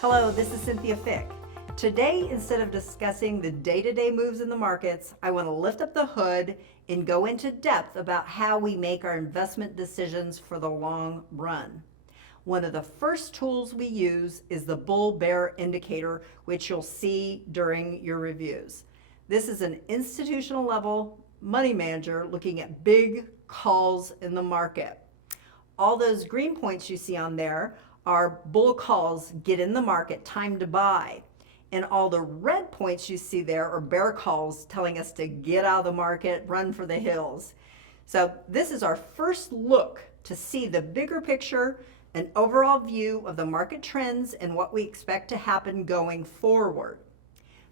Hello, this is Cynthia Fick. Today, instead of discussing the day-to-day moves in the markets, I want to lift up the hood and go into depth about how we make our investment decisions for the long run. One of the first tools we use is the bull-bear indicator, which you'll see during your reviews. This is an institutional level money manager looking at big calls in the market. All those green points you see on there are bull calls, get in the market, time to buy. And all the red points you see there are bear calls telling us to get out of the market, run for the hills. So this is our first look to see the bigger picture, an overall view of the market trends and what we expect to happen going forward.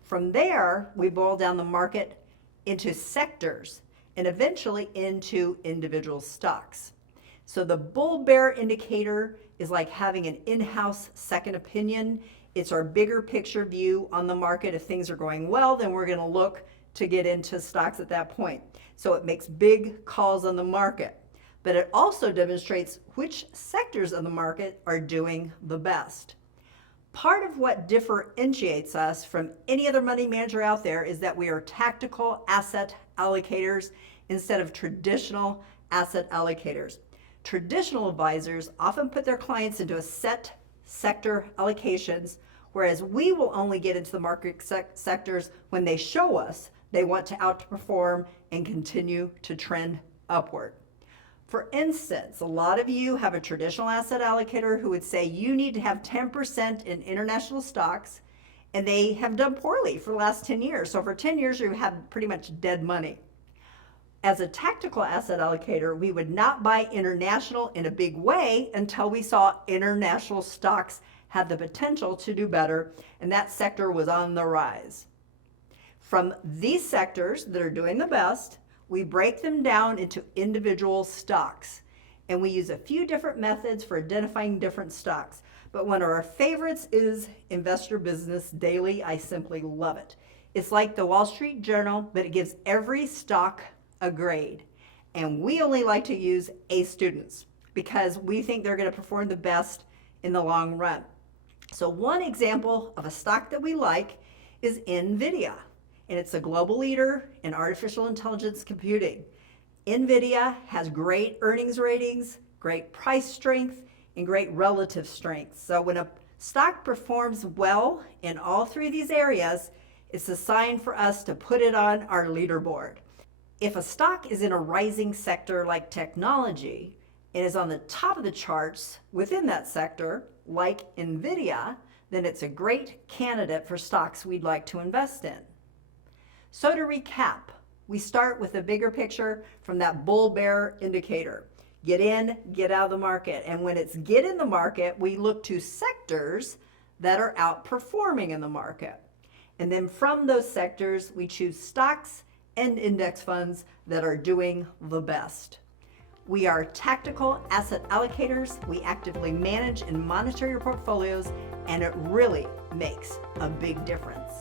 From there, we boil down the market into sectors and eventually into individual stocks. So the bull-bear indicator is like having an in-house second opinion. It's our bigger picture view on the market. If things are going well, then we're going to look to get into stocks at that point. So it makes big calls on the market. But it also demonstrates which sectors of the market are doing the best. Part of what differentiates us from any other money manager out there is that we are tactical asset allocators instead of traditional asset allocators. Traditional advisors often put their clients into a set sector allocations, whereas we will only get into the market sectors when they show us they want to outperform and continue to trend upward. For instance, a lot of you have a traditional asset allocator who would say you need to have 10% in international stocks, and they have done poorly for the last 10 years. So for 10 years, you have pretty much dead money. As a tactical asset allocator, we would not buy international in a big way until we saw international stocks had the potential to do better, and that sector was on the rise. From these sectors that are doing the best, we break them down into individual stocks, and we use a few different methods for identifying different stocks. But one of our favorites is Investor Business Daily. I simply love it. It's like the Wall Street Journal, but it gives every stock a grade. And we only like to use A students because we think they're going to perform the best in the long run. So one example of a stock that we like is NVIDIA. And it's a global leader in artificial intelligence computing. NVIDIA has great earnings ratings, great price strength, and great relative strength. So when a stock performs well in all three of these areas, it's a sign for us to put it on our leaderboard. If a stock is in a rising sector like technology and is on the top of the charts within that sector, like NVIDIA, then it's a great candidate for stocks we'd like to invest in. So to recap, we start with the bigger picture from that bull-bear indicator. Get in, get out of the market. And when it's get in the market, we look to sectors that are outperforming in the market. And then from those sectors, we choose stocks and index funds that are doing the best. We are tactical asset allocators. We actively manage and monitor your portfolios, and it really makes a big difference.